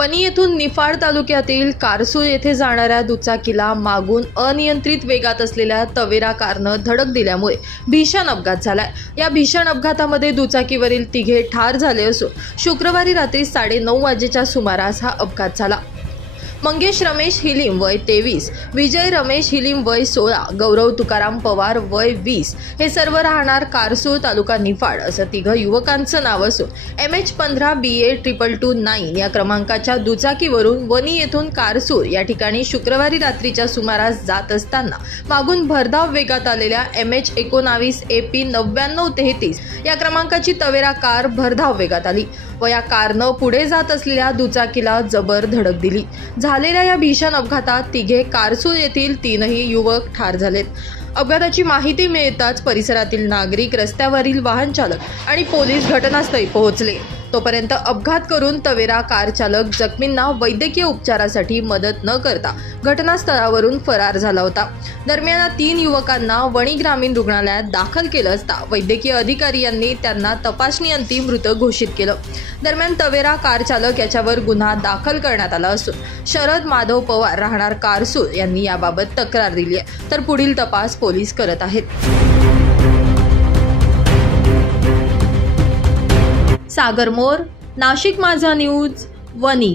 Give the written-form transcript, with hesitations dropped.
वणी येथून निफाड तालुक्यातील कारसूळ येथे जाणाऱ्या दुचाकीला मागून अनियंत्रित वेगात असलेल्या तवेरा कारनं धडक दिल्यामुळे भीषण अपघात झालाय। या भीषण अपघातामध्ये दुचाकीवरील तिघे ठार झाले असून शुक्रवारी रात्री 9:30 वाजेच्या सुमारास हा अपघात झाला। मंगेश रमेश हिलीम वय 23, विजय रमेश हिलीम वय 16, गौरव तुकाराम पवार वय 20 हे सर्व राहणार कारसूळ तालुका निफाड असं तिघ युवकांचं नाव असून MH15 BA 2229 या क्रमांकाच्या दुचाकीवरून वणी येथून कारसूळ या ठिकाणी शुक्रवारी रात्रीच्या सुमारास जात असताना मागून भरधाव वेगात आलेल्या MH19 AP 9933 या क्रमांकाची तवेरा कार भरधाव वेगात आली व या कारनं पुढे जात असलेल्या दुचाकीला जबर धडक दिली। झालेल्या या भीषण अपघातात तिघे कारसूळ येथील 3ही युवक ठार झालेत। अपघाताची माहिती मिळताच परिसरातील नागरिक, रस्त्यावरील वाहन चालक आणि पोलीस घटनास्थळी पोहोचले। तोपर्यंत अपघात करून तवेरा कार चालक जखमींना वैद्यकीय उपचारासाठी मदत न करता घटनास्थळावरून फरार झाला होता। दरम्यान 3 युवकांना वणी ग्रामीण रुग्णालयात दाखल केलं असता वैद्यकीय अधिकारी यांनी त्यांना तपासणीअंती मृत घोषित केलं। दरम्यान तवेरा कार चालक याच्यावर गुन्हा दाखल करण्यात आला असून शरद माधव पवार राहणार कारसूळ यांनी याबाबत तक्रार दिली आहे, तर पुढील तपास पोलीस करत आहेत। सागर मोर, नाशिक माझा न्यूज, वणी।